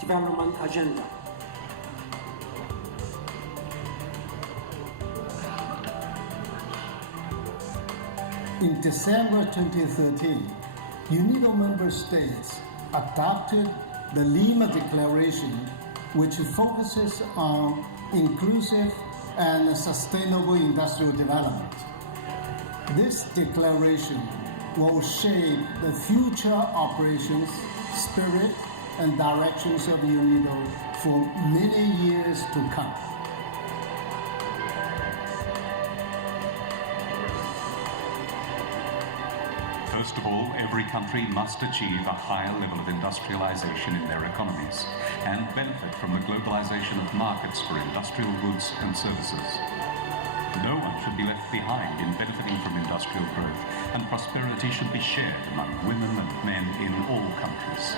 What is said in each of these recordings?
development agenda. In December 2013, UNIDO member states adopted the Lima Declaration, which focuses on inclusive and sustainable industrial development. This declaration will shape the future operations, spirit, and directions of UNIDO for many years to come. First of all, every country must achieve a higher level of industrialization in their economies and benefit from the globalization of markets for industrial goods and services. No one should be left behind in benefiting from industrial growth, and prosperity should be shared among women and men in all countries.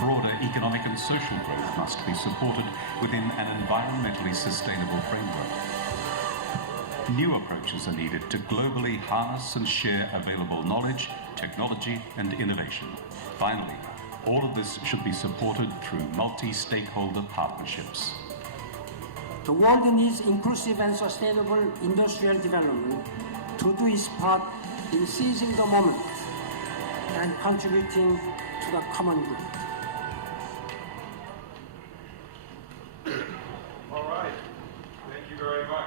Broader economic and social growth must be supported within an environmentally sustainable framework. New approaches are needed to globally harness and share available knowledge, technology, and innovation. Finally, all of this should be supported through multi-stakeholder partnerships. The world needs inclusive and sustainable industrial development to do its part in seizing the moment and contributing to the common good. All right. Thank you very much.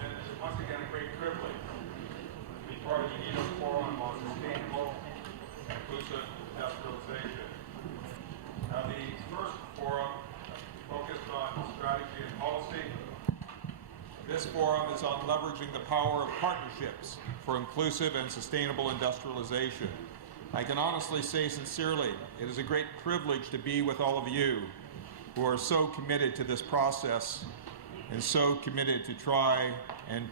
It's once again a great privilege to be part of the UNIDO Forum on Sustainable and Inclusive Industrialization. Now, the first forum focused on strategy and policy. This forum is on leveraging the power of partnerships for inclusive and sustainable industrialization. I can honestly say sincerely, it is a great privilege to be with all of you who are so committed to this process and so committed to try and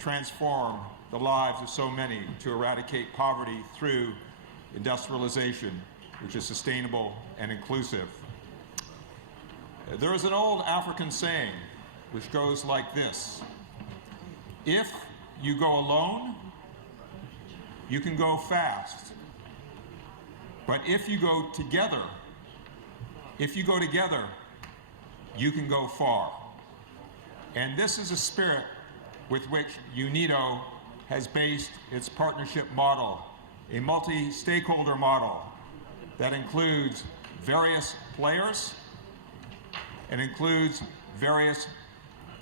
transform the lives of so many to eradicate poverty through industrialization, which is sustainable and inclusive. There is an old African saying which goes like this: if you go alone, you can go fast. But if you go together, you can go far. And this is a spirit with which UNIDO has based its partnership model, a multi-stakeholder model that includes various players and includes various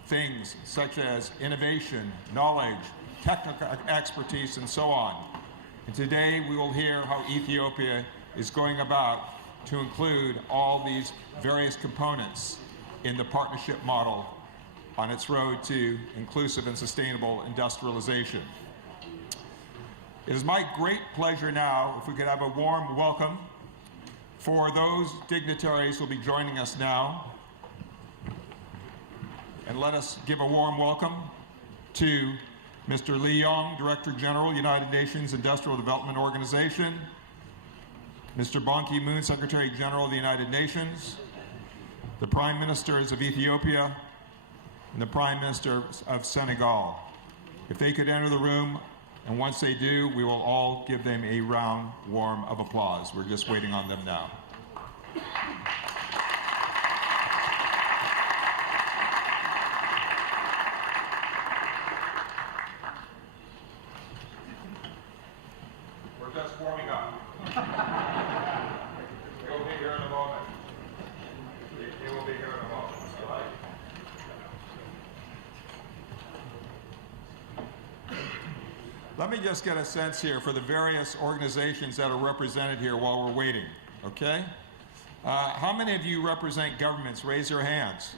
things such as innovation, knowledge, technical expertise, and so on. And today we will hear how Ethiopia is going about to include all these various components in the partnership model on its road to inclusive and sustainable industrialization. It is my great pleasure now, if we could have a warm welcome for those dignitaries who will be joining us now. And let us give a warm welcome to Mr. Lee Yong, Director General, United Nations Industrial Development Organization, Mr. Ban Ki-moon, Secretary General of the United Nations, the Prime Ministers of Ethiopia, and the Prime Minister of Senegal. If they could enter the room, and once they do, we will all give them a round, warm of applause. We're just waiting on them now. We're just warming up. They will be here in a moment. They will be here in a moment. All right? Let me just get a sense here for the various organizations that are represented here while we're waiting, okay? How many of you represent governments? Raise your hands.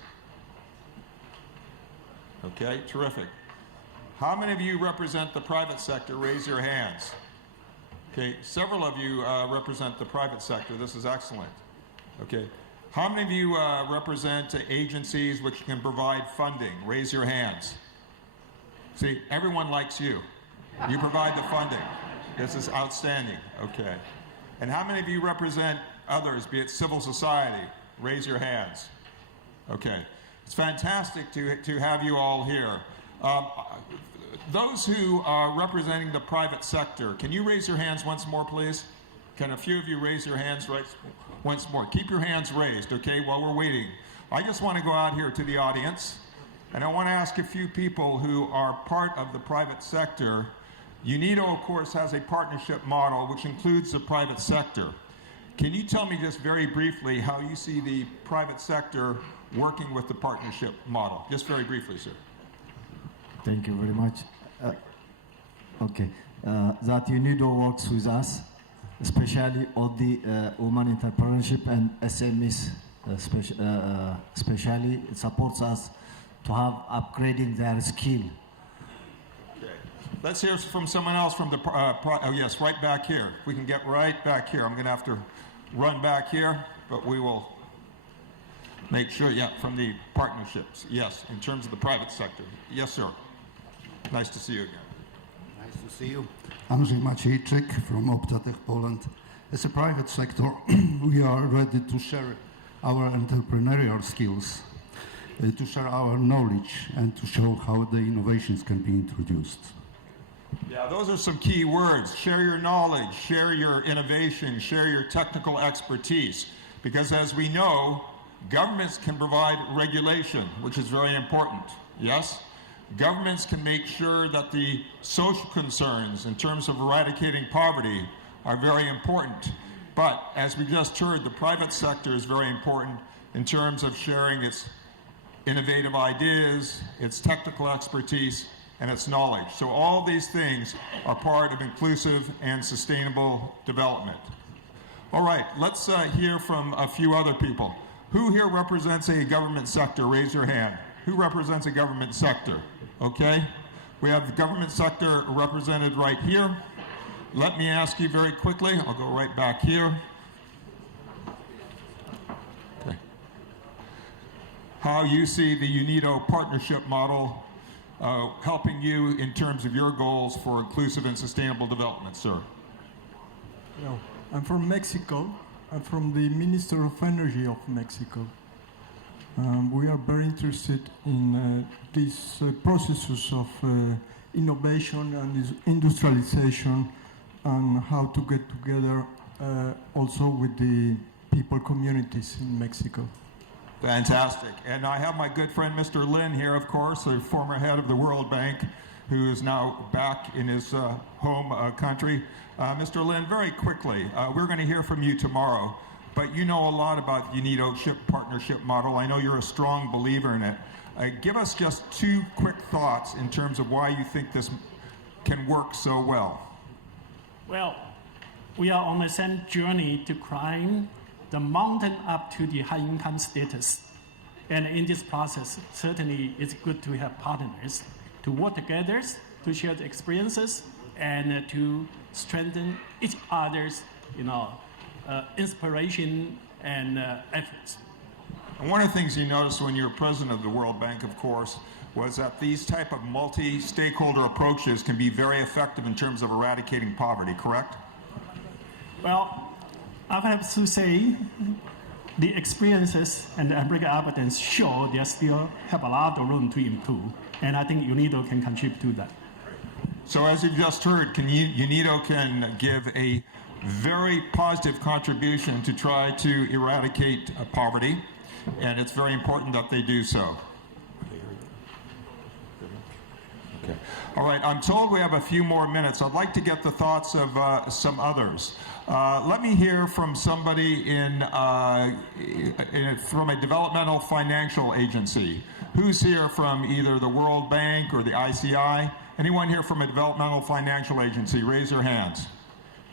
Okay, terrific. How many of you represent the private sector? Raise your hands. Okay, several of you represent the private sector. This is excellent. Okay, how many of you represent agencies which can provide funding? Raise your hands. See, everyone likes you. You provide the funding. This is outstanding. Okay. And how many of you represent others, be it civil society? Raise your hands. Okay. It's fantastic to have you all here. those who are representing the private sector, can you raise your hands once more, please? Can a few of you raise your hands once more? Keep your hands raised, okay, while we're waiting. I just want to go out here to the audience, and I want to ask a few people who are part of the private sector. UNIDO, of course, has a partnership model which includes the private sector. Can you tell me just very briefly how you see the private sector working with the partnership model? Just very briefly, sir. Thank you very much. That UNIDO works with us, especially all the women entrepreneurship and SMEs, especially it supports us to have upgrading their skill. Okay. Let's hear from someone else from the, yes, right back here. We can get right back here. I'm going to have to run back here, but we will make sure, yeah, from the partnerships. Yes, in terms of the private sector. Yes, sir. Nice to see you again. Nice to see you. Andrzej Maciejczyk from Optatech Poland. As a private sector, we are ready to share our entrepreneurial skills, to share our knowledge, and to show how the innovations can be introduced. Yeah, those are some key words. Share your knowledge, share your innovation, share your technical expertise. Because as we know, governments can provide regulation, which is very important. Yes? Governments can make sure that the social concerns in terms of eradicating poverty are very important. But as we just heard, the private sector is very important in terms of sharing its innovative ideas, its technical expertise, and its knowledge. So all these things are part of inclusive and sustainable development. All right, let's hear from a few other people. Who here represents a government sector? Raise your hand. Who represents a government sector? Okay, we have the government sector represented right here. Let me ask you very quickly, I'll go right back here. Okay. How you see the UNIDO partnership model helping you in terms of your goals for inclusive and sustainable development, sir? Well, I'm from Mexico. I'm from the Minister of Energy of Mexico. We are very interested in these processes of innovation and industrialization, and how to get together also with the people communities in Mexico. Fantastic. And I have my good friend Mr. Lin here, of course, the former head of the World Bank, who is now back in his home country. Mr. Lin, very quickly, we're going to hear from you tomorrow, but you know a lot about the UNIDO partnership model. I know you're a strong believer in it. Give us just two quick thoughts in terms of why you think this can work so well. Well, we are on the same journey to climb the mountain up to the high income status. And in this process, certainly it's good to have partners to work together, to share the experiences, and to strengthen each other's, inspiration and efforts. And one of the things you noticed when you were president of the World Bank, of course, was that these type of multi-stakeholder approaches can be very effective in terms of eradicating poverty, correct? Well, I have to say the experiences and the empirical evidence show they still have a lot of room to improve, and I think UNIDO can contribute to that. So as you've just heard, UNIDO can give a very positive contribution to try to eradicate poverty, and it's very important that they do so. Okay. All right, I'm told we have a few more minutes. I'd like to get the thoughts of some others. Let me hear from somebody from a developmental financial agency. Who's here from either the World Bank or the ICI? Anyone here from a developmental financial agency? Raise your hands.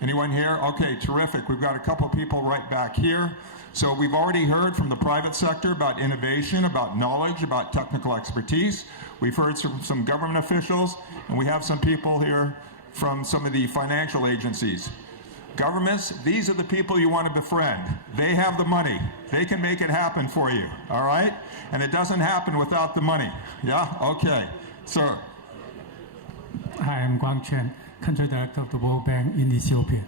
Anyone here? Okay, terrific. We've got a couple people right back here. So we've already heard from the private sector about innovation, about knowledge, about technical expertise. We've heard from some government officials, and we have some people here from some of the financial agencies. Governments, these are the people you want to befriend. They have the money. They can make it happen for you, all right? And it doesn't happen without the money. Yeah? Okay. Sir. Hi, I'm Guang Chen, Country Director of the World Bank in Ethiopia.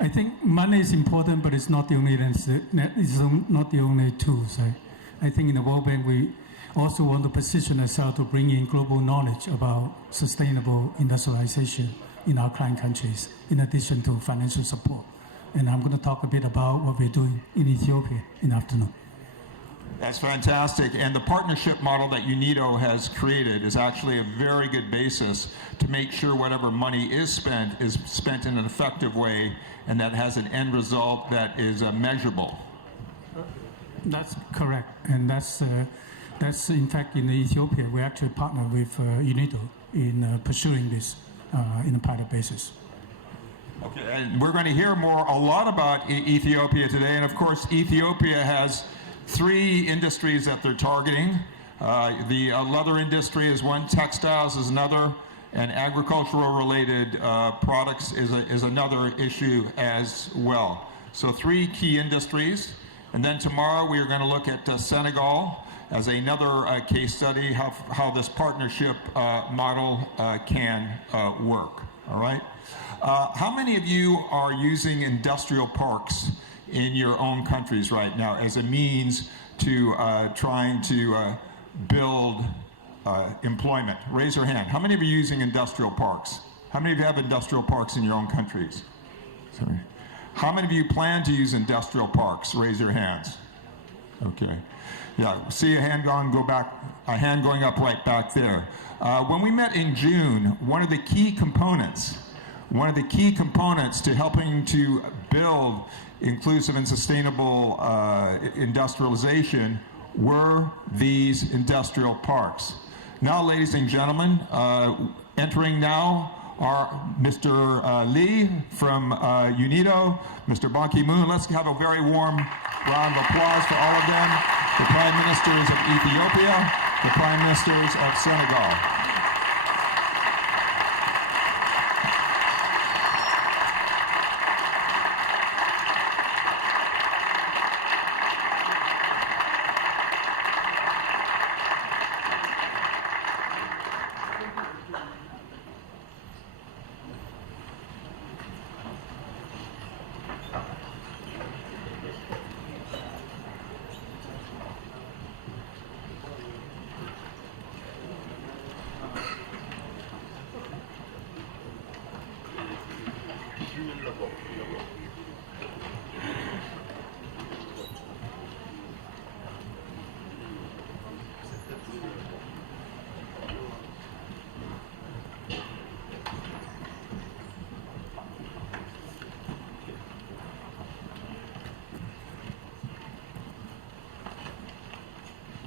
I think money is important, but it's not the only tool. I think in the World Bank also want to position ourselves to bring in global knowledge about sustainable industrialization in our client countries, in addition to financial support. And I'm going to talk a bit about what we're doing in Ethiopia in the afternoon. That's fantastic. And the partnership model that UNIDO has created is actually a very good basis to make sure whatever money is spent in an effective way and that has an end result that is measurable. That's correct. And that's in fact in Ethiopia, we actually partner with UNIDO in pursuing this in a pilot basis. Okay, and we're going to hear a lot about Ethiopia today. And of course, Ethiopia has 3 industries that they're targeting. The leather industry is one, textiles is another, and agricultural related products is another issue as well. So 3 key industries. And then tomorrow we are going to look at Senegal as another case study how this partnership model can work. All right. How many of you are using industrial parks in your own countries right now as a means to trying to build employment? Raise your hand. How many of you are using industrial parks? How many of you have industrial parks in your own countries? Sorry. How many of you plan to use industrial parks? Raise your hands. Okay. Yeah, see a hand going up right back there. When we met in June, one of the key components to helping to build inclusive and sustainable industrialization were these industrial parks. Now, ladies and gentlemen, entering now are Mr. Lee from UNIDO, Mr. Ban Ki-moon. Let's have a very warm round of applause for all of them. The Prime Ministers of Ethiopia, the Prime Ministers of Senegal.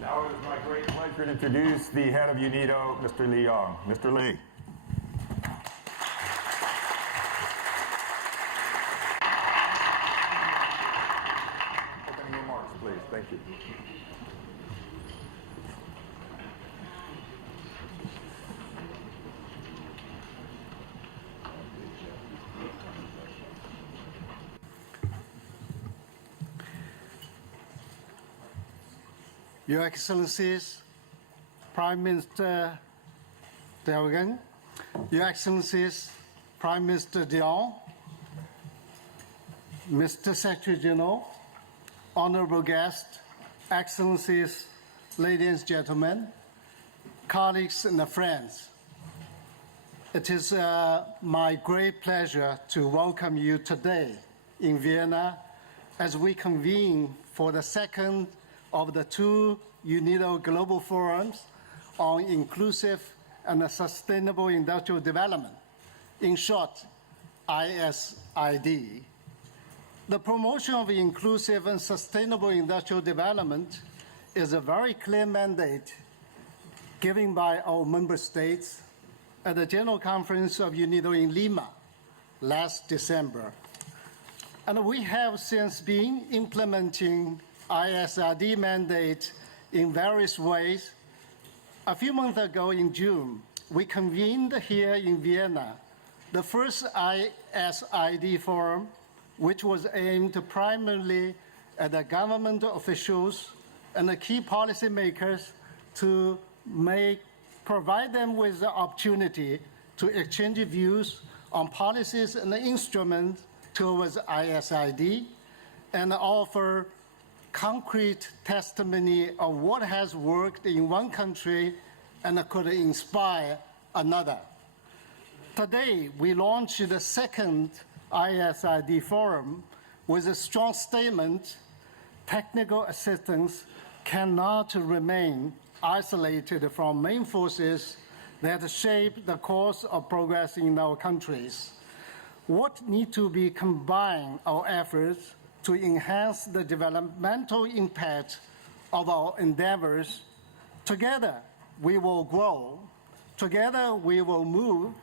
Now it is my great pleasure to introduce the head of UNIDO, Mr. Lee Young. Mr. Lee. Opening remarks, please. Thank you. Your Excellencies, Prime Minister Delgan, Your Excellencies, Prime Minister Dion, Mr. Secretary General, honorable guests, Excellencies, ladies and gentlemen, colleagues and friends. It is my great pleasure to welcome you today in Vienna as we convene for the second of the 2 UNIDO Global Forums on Inclusive and Sustainable Industrial Development, in short, ISID. The promotion of inclusive and sustainable industrial development is a very clear mandate given by our member states at the General Conference of UNIDO in Lima last December. And we have since been implementing ISID mandate in various ways. A few months ago in June, we convened here in Vienna the first ISID forum, which was aimed primarily at the government officials and the key policymakers to provide them with the opportunity to exchange views on policies and instruments towards ISID and offer concrete testimony of what has worked in one country and could inspire another. Today, we launched the second ISID forum with a strong statement: technical assistance cannot remain isolated from main forces that shape the course of progress in our countries. What need to be combined our efforts to enhance the developmental impact of our endeavors. Together, we will grow. Together, we will move.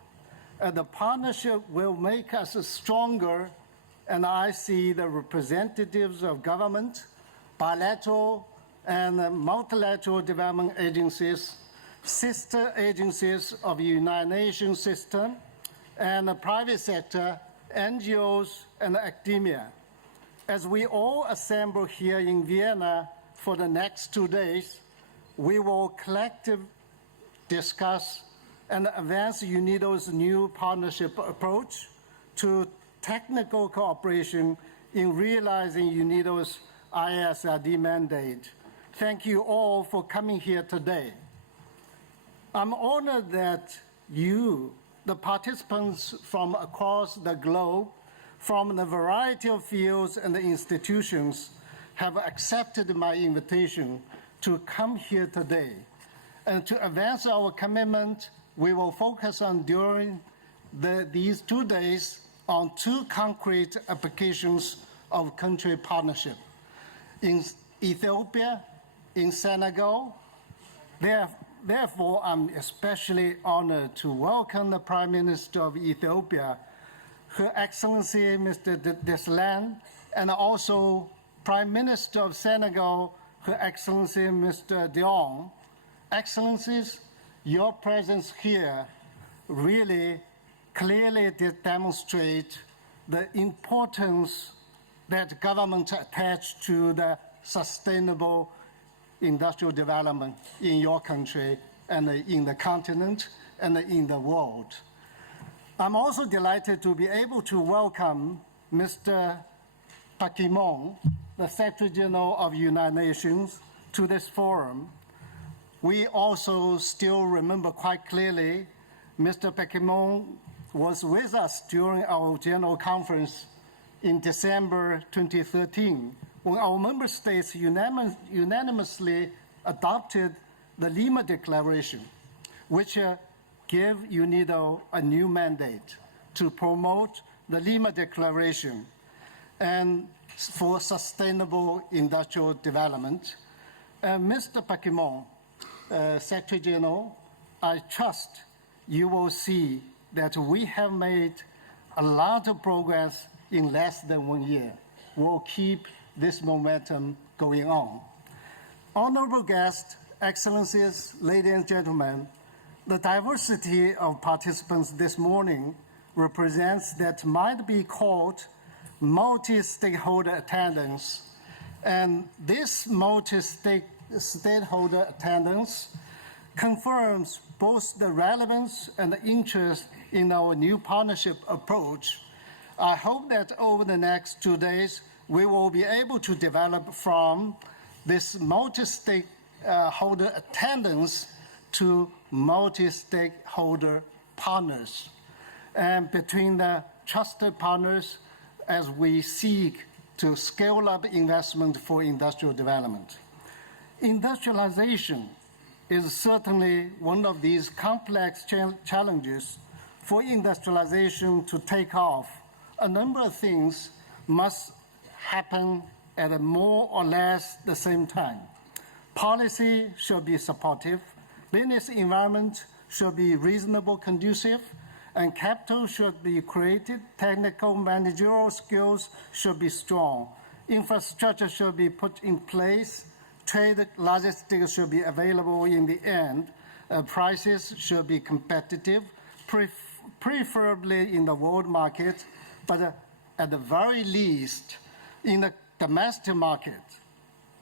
And the partnership will make us stronger. And I see the representatives of government, bilateral and multilateral development agencies, sister agencies of the United Nations system, and the private sector, NGOs, and academia. As we all assemble here in Vienna for the next 2 days, we will collectively discuss and advance UNIDO's new partnership approach to technical cooperation in realizing UNIDO's ISID mandate. Thank you all for coming here today. I'm honored that you, the participants from across the globe, from the variety of fields and institutions, have accepted my invitation to come here today. And to advance our commitment, we will focus on during these 2 days on 2 concrete applications of country partnership. In Ethiopia, in Senegal, therefore, I'm especially honored to welcome the Prime Minister of Ethiopia, Her Excellency Mr. Deslan, and also Prime Minister of Senegal, Her Excellency Mr. Dion. Excellencies, your presence here really clearly demonstrates the importance that government attach to the sustainable industrial development in your country and in the continent and in the world. I'm also delighted to be able to welcome Mr. Pakimon, the Secretary General of the United Nations, to this forum. We also still remember quite clearly Mr. Pakimon was with us during our General Conference in December 2013, when our member states unanimously adopted the Lima Declaration, which gave UNIDO a new mandate to promote the Lima Declaration and for sustainable industrial development. Mr. Pakimon, Secretary General, I trust you will see that we have made a lot of progress in less than 1 year. We'll keep this momentum going on. Honorable guests, excellencies, ladies and gentlemen, the diversity of participants this morning represents that might be called multi-stakeholder attendance. And this multi-stakeholder attendance confirms both the relevance and the interest in our new partnership approach. I hope that over the next 2 days, we will be able to develop from this multi-stakeholder attendance to multi-stakeholder partners, and between the trusted partners as we seek to scale up investment for industrial development. Industrialization is certainly one of these complex challenges. For industrialization to take off, a number of things must happen at a more or less the same time. Policy should be supportive, business environment should be reasonable, conducive, and capital should be created, technical managerial skills should be strong, infrastructure should be put in place, trade logistics should be available in the end, prices should be competitive, preferably in the world market, but at the very least in the domestic market.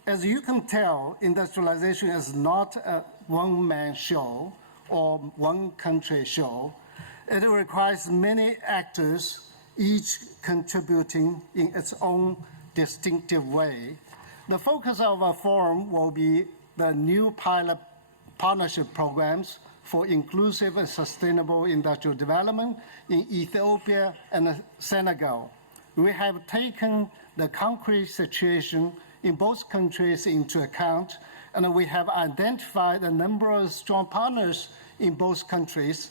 As you can tell, industrialization is not a one-man show or one country show. It requires many actors, each contributing in its own distinctive way. The focus of our forum will be the new pilot partnership programs for inclusive and sustainable industrial development in Ethiopia and Senegal. We have taken the concrete situation in both countries into account, and we have identified a number of strong partners in both countries.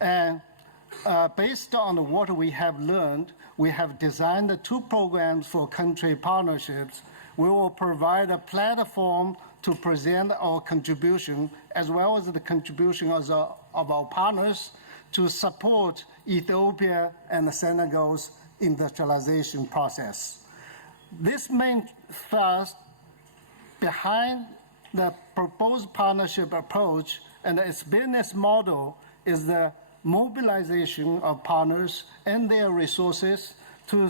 And based on what we have learned, we have designed the two programs for country partnerships. We will provide a platform to present our contribution, as well as the contribution of our partners, to support Ethiopia and Senegal's industrialization process. This main thrust behind the proposed partnership approach and its business model is the mobilization of partners and their resources to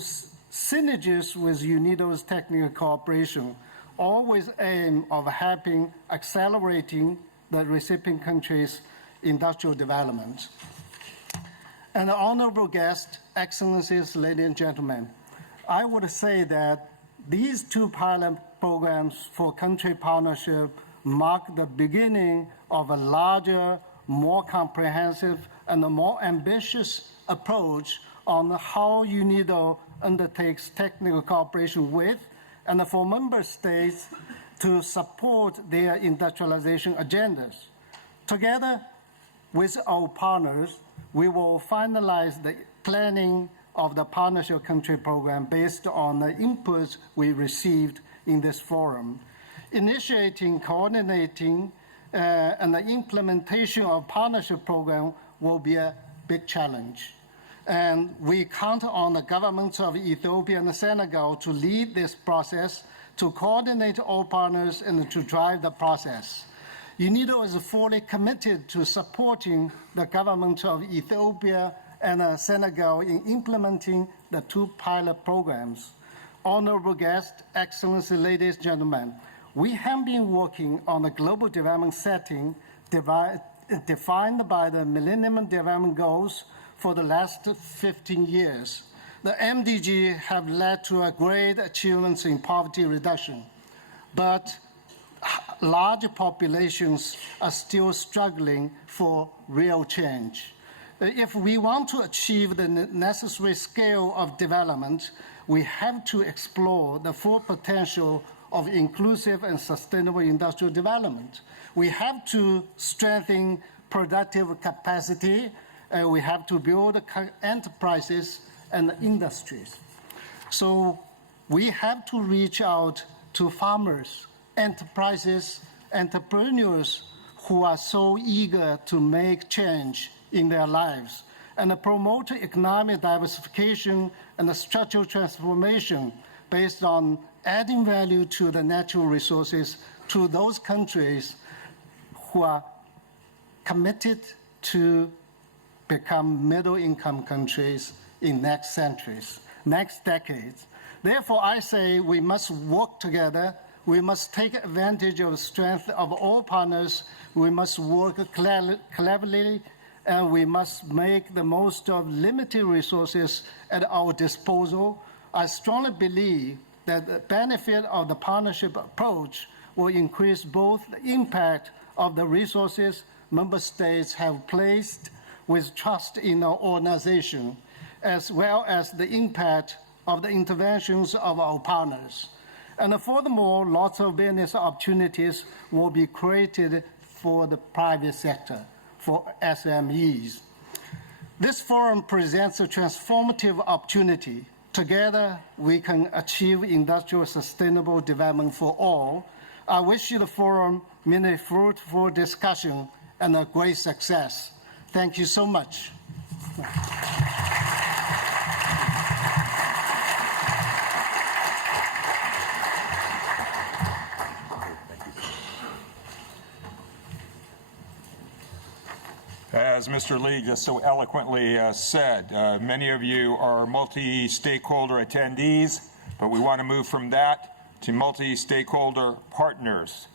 synergies with UNIDO's technical cooperation, all with aim of helping accelerating the recipient countries' industrial development. And honorable guests, excellencies, ladies and gentlemen, I would say that these two pilot programs for country partnership mark the beginning of a larger, more comprehensive, and a more ambitious approach on how UNIDO undertakes technical cooperation with and for member states to support their industrialization agendas. Together with our partners, we will finalize the planning of the partnership country program based on the inputs we received in this forum. Initiating, coordinating, and the implementation of partnership program will be a big challenge. And we count on the governments of Ethiopia and Senegal to lead this process, to coordinate all partners, and to drive the process. UNIDO is fully committed to supporting the government of Ethiopia and Senegal in implementing the two pilot programs. Honorable guests, excellencies, ladies and gentlemen, we have been working on a global development setting defined by the Millennium Development Goals for the last 15 years. The MDG have led to a great achievements in poverty reduction, but large populations are still struggling for real change. If we want to achieve the necessary scale of development, we have to explore the full potential of inclusive and sustainable industrial development. We have to strengthen productive capacity, and we have to build enterprises and industries. So we have to reach out to farmers, enterprises, entrepreneurs who are so eager to make change in their lives, and promote economic diversification and structural transformation based on adding value to the natural resources to those countries who are committed to become middle-income countries in next centuries, next decades. Therefore, I say we must work together. We must take advantage of the strength of all partners. We must work cleverly, and we must make the most of limited resources at our disposal. I strongly believe that the benefit of the partnership approach will increase both the impact of the resources member states have placed with trust in our organization, as well as the impact of the interventions of our partners. And furthermore, lots of business opportunities will be created for the private sector, for SMEs. This forum presents a transformative opportunity. Together, we can achieve industrial sustainable development for all. I wish the forum many fruitful discussion and a great success. Thank you so much. As Mr. Lee just so eloquently said, many of you are multi-stakeholder attendees, but we want to move from that to multi-stakeholder partners.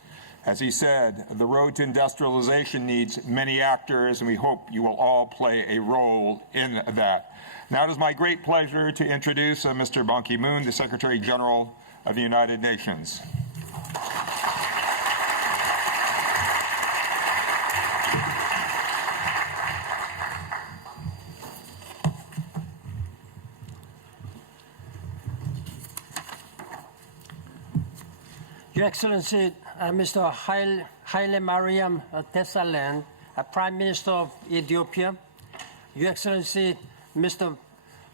As he said, the road to industrialization needs many actors, and we hope you will all play a role in that. Now it is my great pleasure to introduce Mr. Ban Ki-moon, the Secretary General of the United Nations. Your Excellency, Mr. Haile Mariam Desalegn, Prime Minister of Ethiopia, Your Excellency, Mr.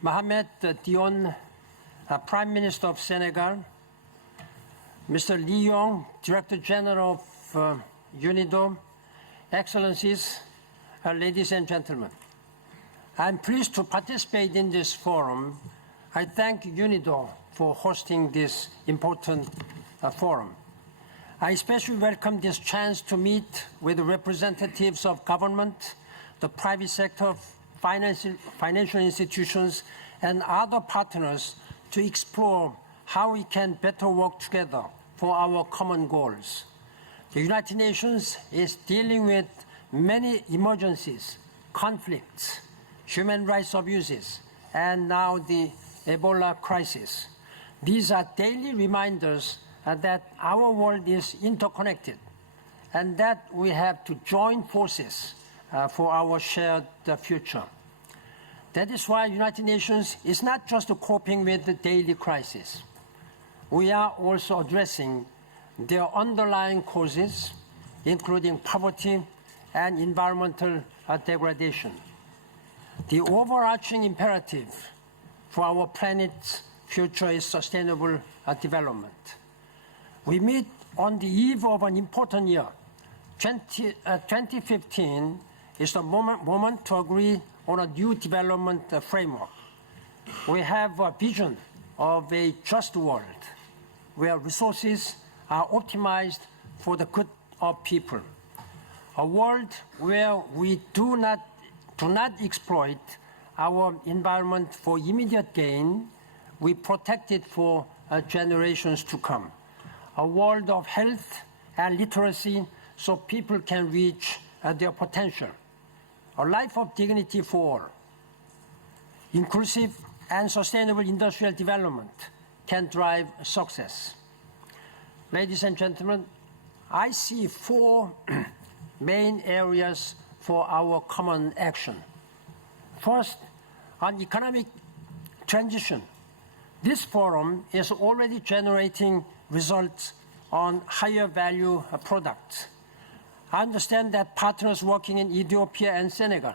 Mohamed Dione, Prime Minister of Senegal, Mr. Lee Yong, Director General of UNIDO, Excellencies, ladies and gentlemen, I'm pleased to participate in this forum. I thank UNIDO for hosting this important forum. I especially welcome this chance to meet with representatives of government, the private sector, financial institutions, and other partners to explore how we can better work together for our common goals. The United Nations is dealing with many emergencies, conflicts, human rights abuses, and now the Ebola crisis. These are daily reminders that our world is interconnected and that we have to join forces for our shared future. That is why United Nations is not just coping with the daily crisis. We are also addressing their underlying causes, including poverty and environmental degradation. The overarching imperative for our planet's future is sustainable development. We meet on the eve of an important year. 2015 is the moment to agree on a new development framework. We have a vision of a just world where resources are optimized for the good of people. A world where we do not exploit our environment for immediate gain, we protect it for generations to come. A world of health and literacy so people can reach their potential. A life of dignity for all. Inclusive and sustainable industrial development can drive success. Ladies and gentlemen, I see 4 main areas for our common action. First, on economic transition. This forum is already generating results on higher value products. I understand that partners working in Ethiopia and Senegal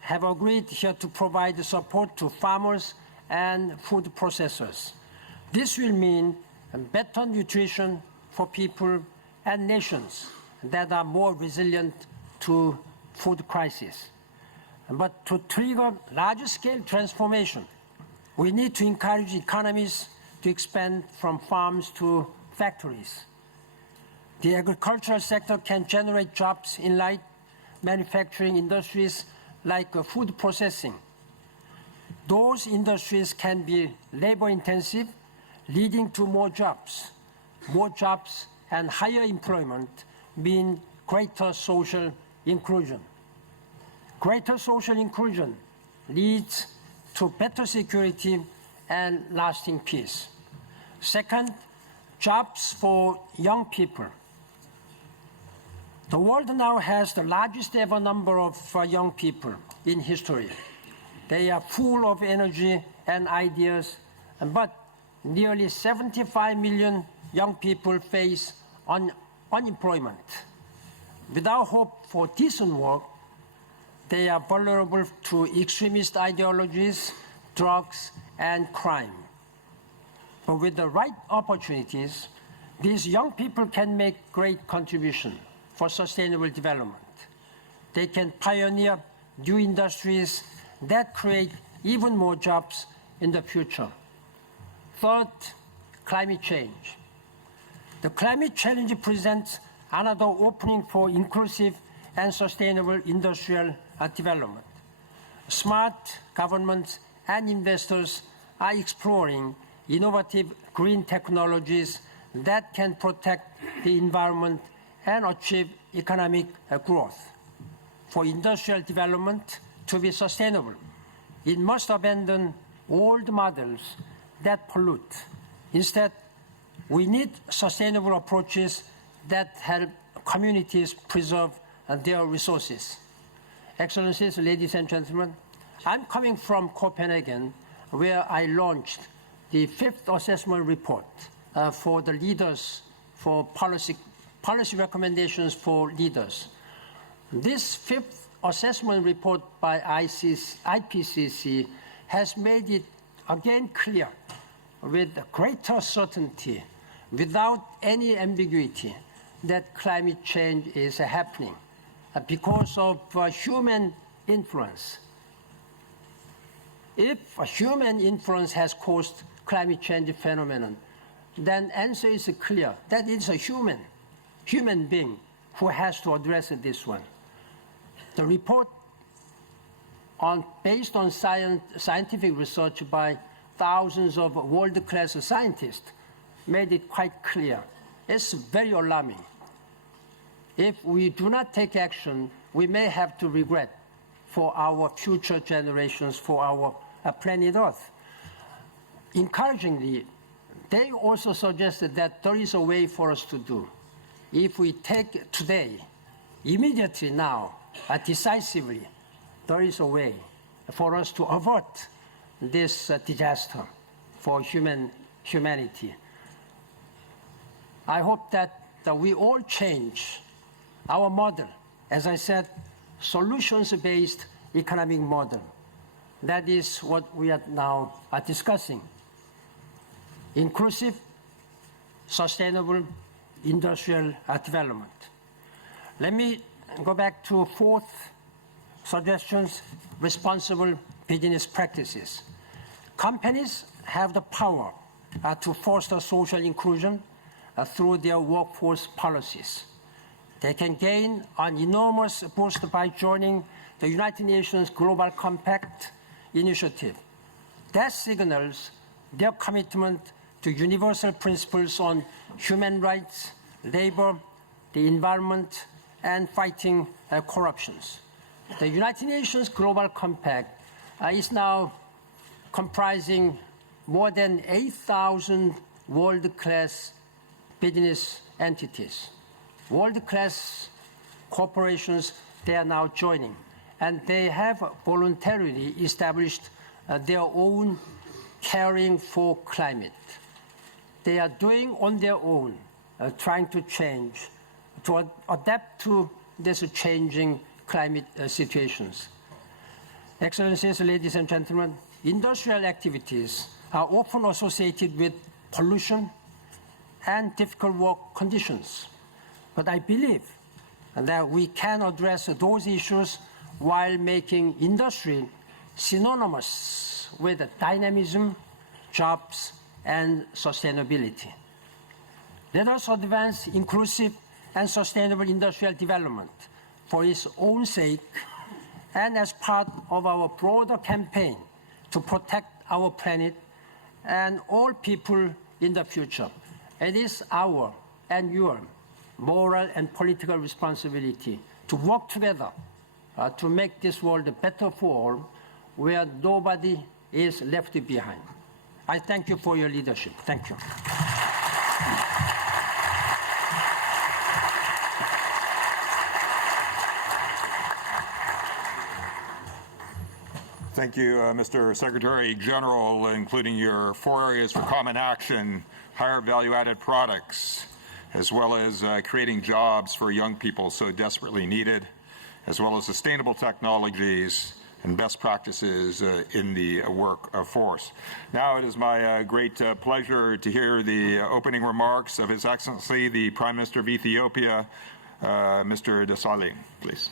have agreed here to provide support to farmers and food processors. This will mean better nutrition for people and nations that are more resilient to food crisis. But to trigger large-scale transformation, we need to encourage economies to expand from farms to factories. The agricultural sector can generate jobs in light manufacturing industries like food processing. Those industries can be labor-intensive, leading to more jobs. More jobs and higher employment mean greater social inclusion. Greater social inclusion leads to better security and lasting peace. Second, jobs for young people. The world now has the largest ever number of young people in history. They are full of energy and ideas, but nearly 75 million young people face unemployment. Without hope for decent work, they are vulnerable to extremist ideologies, drugs, and crime. But with the right opportunities, these young people can make great contribution for sustainable development. They can pioneer new industries that create even more jobs in the future. Third, climate change. The climate challenge presents another opening for inclusive and sustainable industrial development. Smart governments and investors are exploring innovative green technologies that can protect the environment and achieve economic growth. For industrial development to be sustainable, it must abandon old models that pollute. Instead, we need sustainable approaches that help communities preserve their resources. Excellencies, ladies and gentlemen, I'm coming from Copenhagen, where I launched the 5th assessment report for the leaders for policy recommendations for leaders. This fifth assessment report by IPCC has made it again clear with greater certainty, without any ambiguity, that climate change is happening because of human influence. If human influence has caused climate change phenomenon, then answer is clear, that it's a human being who has to address this one. The report, based on scientific research by thousands of world-class scientists, made it quite clear. It's very alarming. If we do not take action, we may have to regret for our future generations, for our planet Earth. Encouragingly, they also suggested that there is a way for us to do. If we take today, immediately now, decisively, there is a way for us to avert this disaster for humanity. I hope that we all change our model. As I said, solutions-based economic model. That is what we are now discussing. Inclusive, sustainable industrial development. Let me go back to fourth suggestions, responsible business practices. Companies have the power to foster social inclusion through their workforce policies. They can gain an enormous boost by joining the United Nations Global Compact initiative. That signals their commitment to universal principles on human rights, labor, the environment, and fighting corruptions. The United Nations Global Compact is now comprising more than 8,000 world-class business entities. World-class corporations, they are now joining, and they have voluntarily established their own caring for climate. They are doing on their own, trying to change, to adapt to these changing climate situations. Excellencies, ladies and gentlemen, industrial activities are often associated with pollution and difficult work conditions. But I believe that we can address those issues while making industry synonymous with dynamism, jobs, and sustainability. Let us advance inclusive and sustainable industrial development for its own sake and as part of our broader campaign to protect our planet and all people in the future. It is our and your moral and political responsibility to work together to make this world better for all, where nobody is left behind. I thank you for your leadership. Thank you. Thank you, Mr. Secretary General, including your 4 areas for common action, higher value-added products, as well as creating jobs for young people so desperately needed, as well as sustainable technologies and best practices in the workforce. Now it is my great pleasure to hear the opening remarks of His Excellency, the Prime Minister of Ethiopia, Mr. Desalegn, please.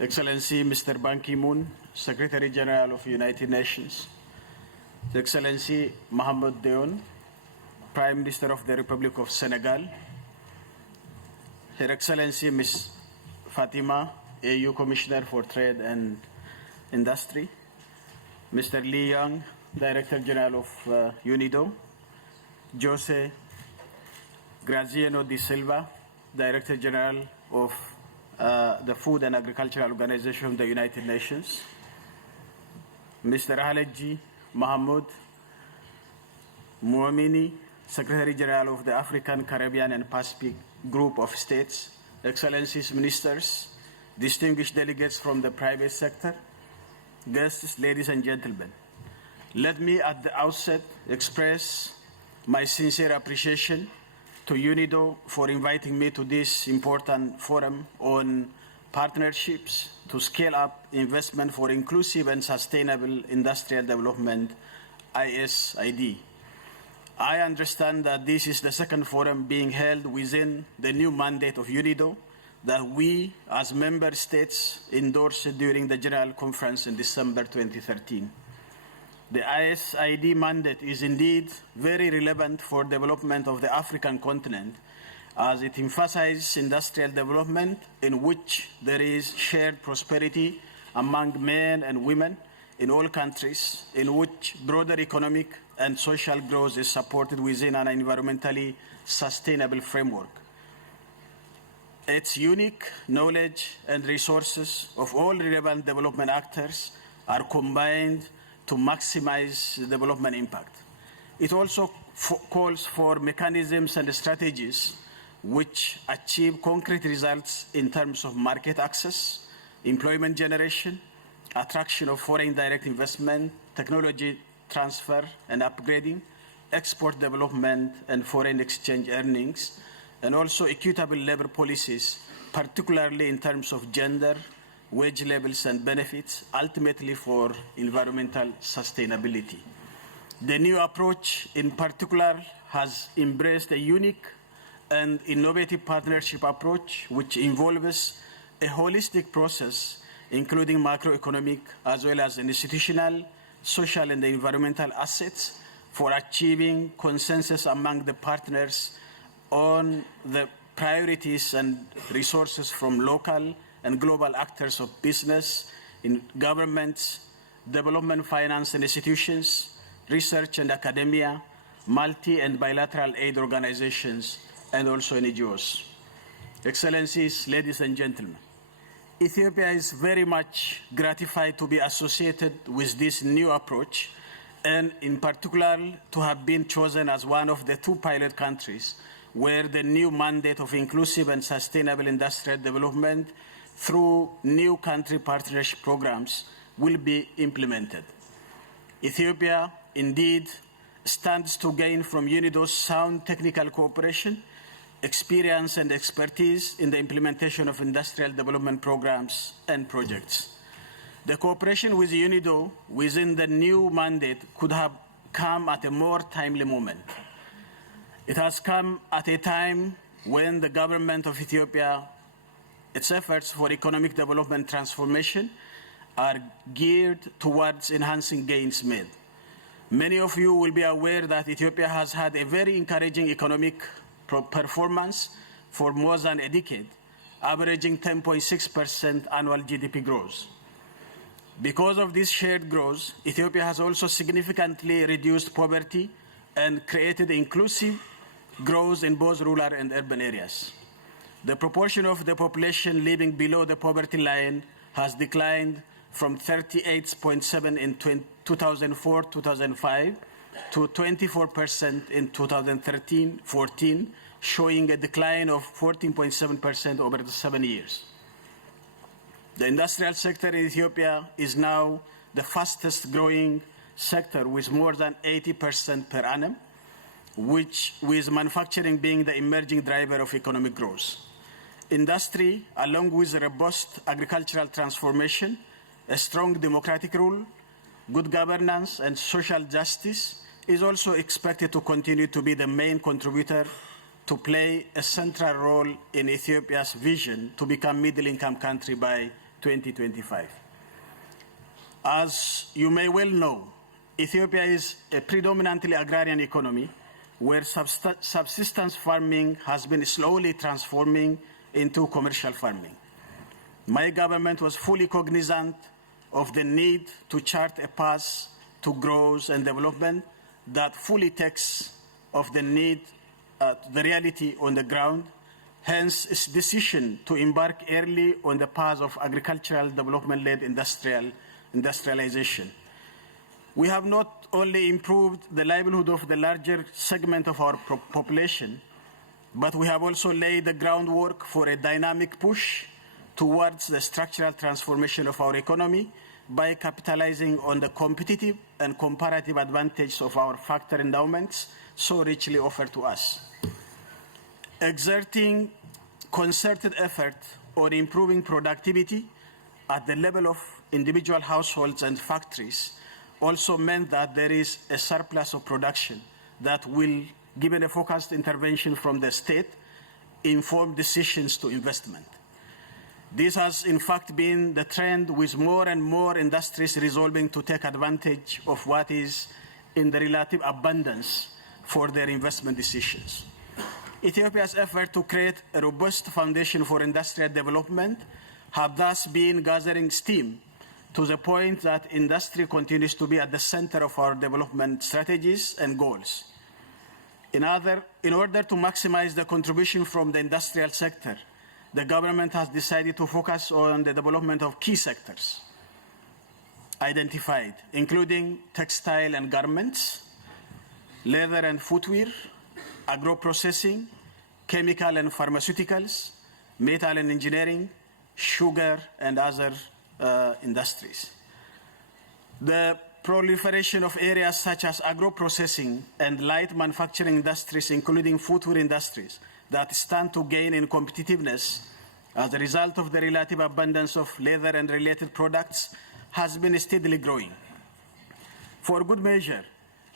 Excellency Mr. Ban Ki-moon, Secretary General of the United Nations, His Excellency Mohamed Deon, Prime Minister of the Republic of Senegal, Her Excellency Ms. Fatima, AU Commissioner for Trade and Industry, Mr. Li Yang, Director General of UNIDO, Jose Graziano de Silva, Director General of the Food and Agricultural Organization of the United Nations, Mr. Haleji Mahmoud Muamini, Secretary General of the African, Caribbean, and Pacific Group of States, Excellencies, Ministers, distinguished delegates from the private sector, guests, ladies and gentlemen. Let me at the outset express my sincere appreciation to UNIDO for inviting me to this important forum on partnerships to scale up investment for inclusive and sustainable industrial development, ISID. I understand that this is the second forum being held within the new mandate of UNIDO that we, as member states, endorsed during the General Conference in December 2013. The ISID mandate is indeed very relevant for development of the African continent, as it emphasizes industrial development in which there is shared prosperity among men and women in all countries, in which broader economic and social growth is supported within an environmentally sustainable framework. Its unique knowledge and resources of all relevant development actors are combined to maximize the development impact. It also calls for mechanisms and strategies which achieve concrete results in terms of market access, employment generation, attraction of foreign direct investment, technology transfer and upgrading, export development and foreign exchange earnings, and also equitable labor policies, particularly in terms of gender, wage levels and benefits, ultimately for environmental sustainability. The new approach in particular has embraced a unique and innovative partnership approach which involves a holistic process including macroeconomic as well as institutional, social and environmental assets for achieving consensus among the partners on the priorities and resources from local and global actors of business, in governments, development finance and institutions, research and academia, multi and bilateral aid organizations, and also NGOs. Excellencies, ladies and gentlemen, Ethiopia is very much gratified to be associated with this new approach, and in particular to have been chosen as one of the 2 pilot countries where the new mandate of inclusive and sustainable industrial development through new country partnership programs will be implemented. Ethiopia indeed stands to gain from UNIDO's sound technical cooperation, experience and expertise in the implementation of industrial development programs and projects. The cooperation with UNIDO within the new mandate could have come at a more timely moment. It has come at a time when the government of Ethiopia, its efforts for economic development transformation are geared towards enhancing gains made. Many of you will be aware that Ethiopia has had a very encouraging economic performance for more than a decade, averaging 10.6% annual GDP growth. Because of this shared growth, Ethiopia has also significantly reduced poverty and created inclusive growth in both rural and urban areas. The proportion of the population living below the poverty line has declined from 38.7% in 2004-2005 to 24% in 2013-14, showing a decline of 14.7% over the 7 years. The industrial sector in Ethiopia is now the fastest growing sector with more than 80% per annum, with manufacturing being the emerging driver of economic growth. Industry, along with robust agricultural transformation, a strong democratic rule, good governance, and social justice, is also expected to continue to be the main contributor to play a central role in Ethiopia's vision to become a middle-income country by 2025. As you may well know, Ethiopia is a predominantly agrarian economy where subsistence farming has been slowly transforming into commercial farming. My government was fully cognizant of the need to chart a path to growth and development that fully takes of the need, the reality on the ground, hence its decision to embark early on the path of agricultural development-led industrialization. We have not only improved the livelihood of the larger segment of our population, but we have also laid the groundwork for a dynamic push towards the structural transformation of our economy by capitalizing on the competitive and comparative advantage of our factor endowments so richly offered to us. Exerting concerted effort on improving productivity at the level of individual households and factories also meant that there is a surplus of production that will, given a focused intervention from the state, inform decisions to investment. This has in fact been the trend, with more and more industries resolving to take advantage of what is in the relative abundance for their investment decisions. Ethiopia's effort to create a robust foundation for industrial development have thus been gathering steam to the point that industry continues to be at the center of our development strategies and goals. In order to maximize the contribution from the industrial sector, the government has decided to focus on the development of key sectors identified, including textile and garments, leather and footwear, agro-processing, chemical and pharmaceuticals, metal and engineering, sugar, and other industries. The proliferation of areas such as agro-processing and light manufacturing industries, including footwear industries, that stand to gain in competitiveness as a result of the relative abundance of leather and related products, has been steadily growing. For good measure,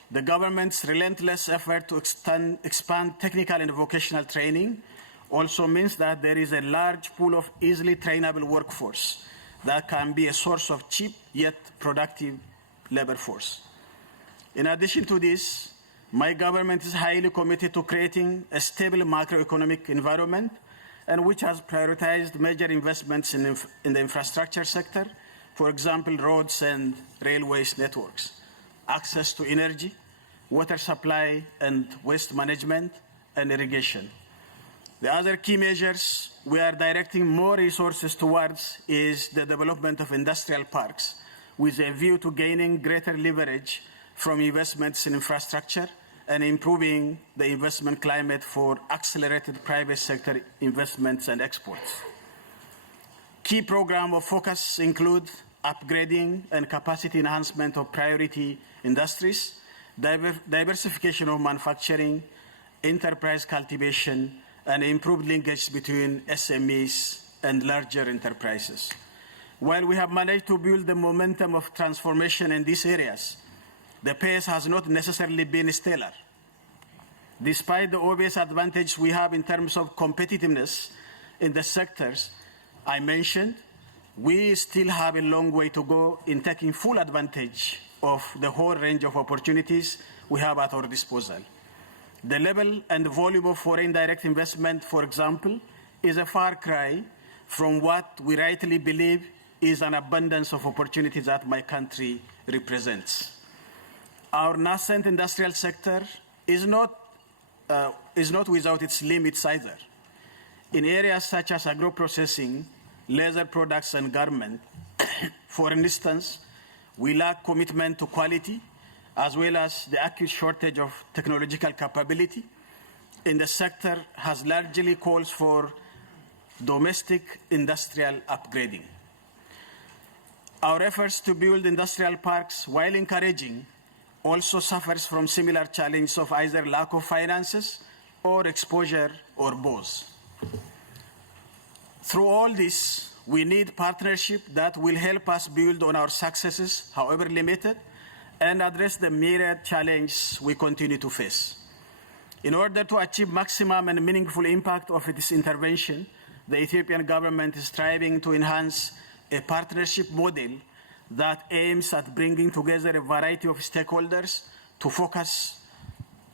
the government's relentless effort to expand technical and vocational training also means that there is a large pool of easily trainable workforce that can be a source of cheap yet productive labor force. In addition to this, my government is highly committed to creating a stable macroeconomic environment, and which has prioritized major investments in the infrastructure sector, for example, roads and railways networks, access to energy, water supply and waste management, and irrigation. The other key measures we are directing more resources towards is the development of industrial parks, with a view to gaining greater leverage from investments in infrastructure and improving the investment climate for accelerated private sector investments and exports. Key programs of focus include upgrading and capacity enhancement of priority industries, diversification of manufacturing, enterprise cultivation, and improved linkage between SMEs and larger enterprises. While we have managed to build the momentum of transformation in these areas, the pace has not necessarily been stellar. Despite the obvious advantage we have in terms of competitiveness in the sectors I mentioned, we still have a long way to go in taking full advantage of the whole range of opportunities we have at our disposal. The level and volume of foreign direct investment, for example, is a far cry from what we rightly believe is an abundance of opportunities that my country represents. Our nascent industrial sector is not without its limits either. In areas such as agro-processing, leather products, and garment, for instance, we lack commitment to quality, as well as the acute shortage of technological capability in the sector has largely calls for domestic industrial upgrading. Our efforts to build industrial parks, while encouraging, also suffers from similar challenges of either lack of finances or exposure or both. Through all this, we need partnership that will help us build on our successes, however limited, and address the myriad challenges we continue to face. In order to achieve maximum and meaningful impact of its intervention, the Ethiopian government is striving to enhance a partnership model that aims at bringing together a variety of stakeholders to focus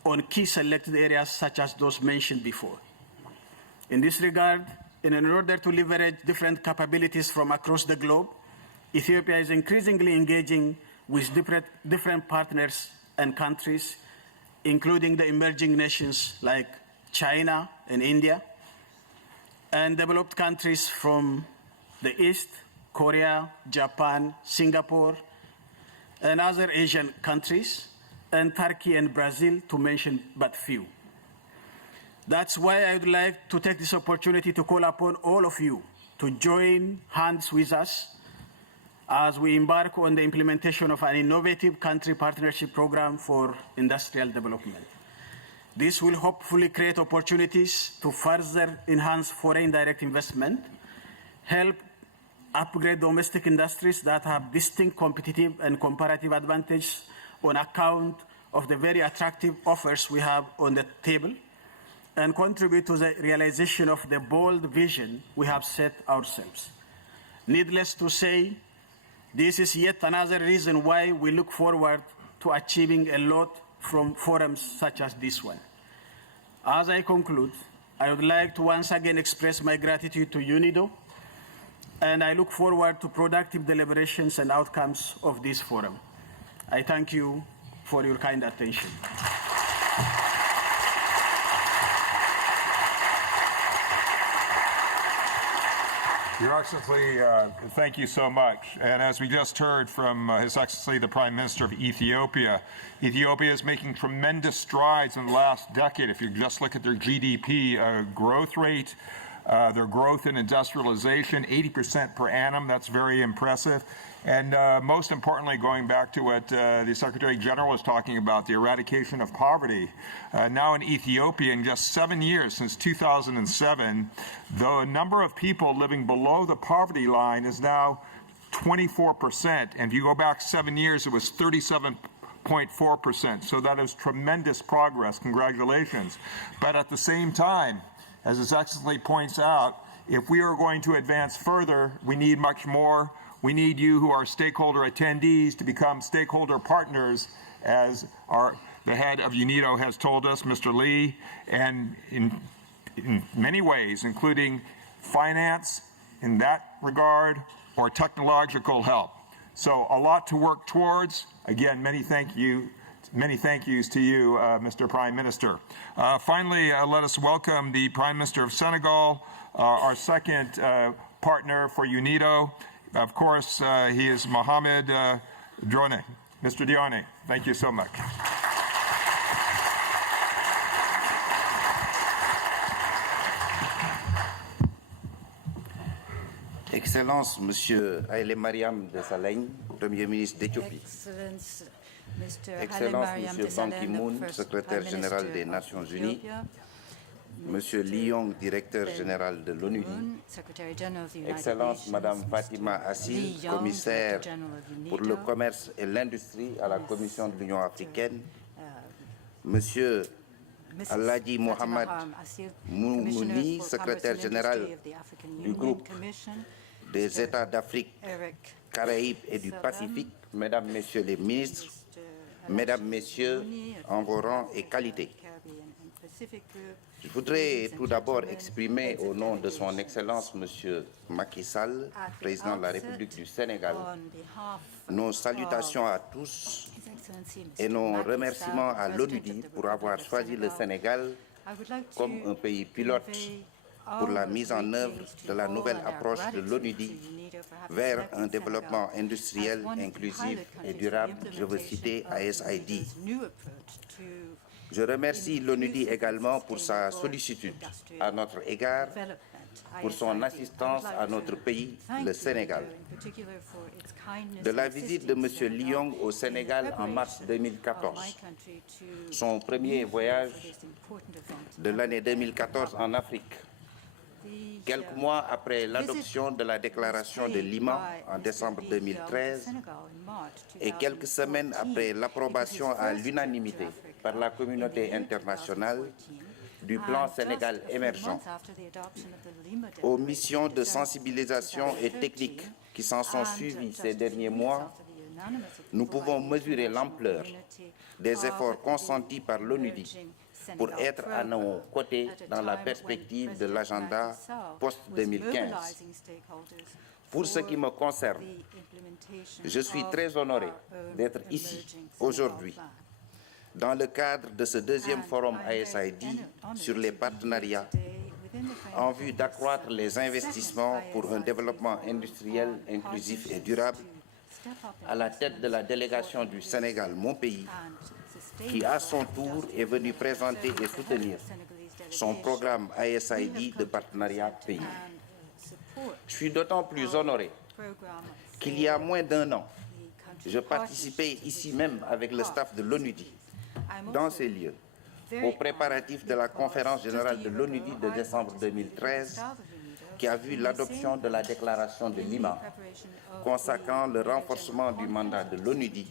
on key selected areas such as those mentioned before. In this regard, in order to leverage different capabilities from across the globe, Ethiopia is increasingly engaging with different partners and countries, including the emerging nations like China and India, and developed countries from the East, Korea, Japan, Singapore, and other Asian countries, and Turkey and Brazil, to mention but few. That's why I would like to take this opportunity to call upon all of you to join hands with us as we embark on the implementation of an innovative country partnership program for industrial development. This will hopefully create opportunities to further enhance foreign direct investment, help upgrade domestic industries that have distinct competitive and comparative advantage on account of the very attractive offers we have on the table, and contribute to the realization of the bold vision we have set ourselves. Needless to say, this is yet another reason why we look forward to achieving a lot from forums such as this one. As I conclude, I would like to once again express my gratitude to UNIDO, and I look forward to productive deliberations and outcomes of this forum. I thank you for your kind attention. Your Excellency, thank you so much. And as we just heard from His Excellency the Prime Minister of Ethiopia, Ethiopia is making tremendous strides in the last decade. If you just look at their GDP growth rate, their growth in industrialization, 80% per annum, that's very impressive. And most importantly, going back to what the Secretary General was talking about, the eradication of poverty. Now in Ethiopia, in just 7 years, since 2007, the number of people living below the poverty line is now 24%. And if you go back 7 years, it was 37.4%. So that is tremendous progress. Congratulations. But at the same time, as His Excellency points out, if we are going to advance further, we need much more. We need you who are stakeholder attendees to become stakeholder partners, as the head of UNIDO has told us, Mr. Lee, and in many ways, including finance in that regard or technological help. So a lot to work towards. Again, many thank yous to you, Mr. Prime Minister. Finally, let us welcome the Prime Minister of Senegal, our second partner for UNIDO. Of course, he is Mohamed Dionne. Mr. Dionne, thank you so much. Excellence, Monsieur Haile Mariam Desalegn, Premier ministre d'Éthiopie. Excellence, Monsieur Ban Ki-moon, Secrétaire général des Nations Unies. Monsieur Lee Young, directeur général de l'ONUDI, Excellence Madame Fatima Assil, commissaire pour le commerce et l'industrie à la Commission de l'Union africaine, Monsieur Alhaji Mohamed Moumouni, secrétaire général du groupe des États d'Afrique, Caraïbes et du Pacifique, Mesdames, Messieurs les ministres, Mesdames, Messieurs, en vos rangs et qualités. Je voudrais tout d'abord exprimer au nom de son Excellence Monsieur Macky Sall, Président de la République du Sénégal, nos salutations à tous et nos remerciements à l'ONUDI pour avoir choisi le Sénégal comme un pays pilote pour la mise en œuvre de la nouvelle approche de l'ONUDI vers un développement industriel, inclusif et durable. Je veux citer ISID. Je remercie l'ONUDI également pour sa sollicitude à notre égard, pour son assistance à notre pays, le Sénégal. De la visite de M. Lee Young au Sénégal en mars 2014, son premier voyage de l'année 2014 en Afrique, quelques mois après l'adoption de la déclaration de Lima en décembre 2013 et quelques semaines après l'approbation à l'unanimité par la communauté internationale du plan Sénégal émergent, aux missions de sensibilisation et technique qui s'en sont suivies ces derniers mois, nous pouvons mesurer l'ampleur des efforts consentis par l'ONUDI pour être à nos côtés dans la perspective de l'agenda post-2015. Pour ce qui me concerne, je suis très honoré d'être ici aujourd'hui dans le cadre de ce deuxième forum ISID sur les partenariats en vue d'accroître les investissements pour un développement industriel, inclusif et durable, à la tête de la délégation du Sénégal, mon pays, qui à son tour est venu présenter et soutenir son programme ISID de partenariat pays. Je suis d'autant plus honoré qu'il y a moins d'1 an, je participais ici même avec le staff de l'UNIDO, dans ces lieux, aux préparatifs de la conférence générale de l'UNIDO de décembre 2013, qui a vu l'adoption de la déclaration de Lima consacrant le renforcement du mandat de l'UNIDO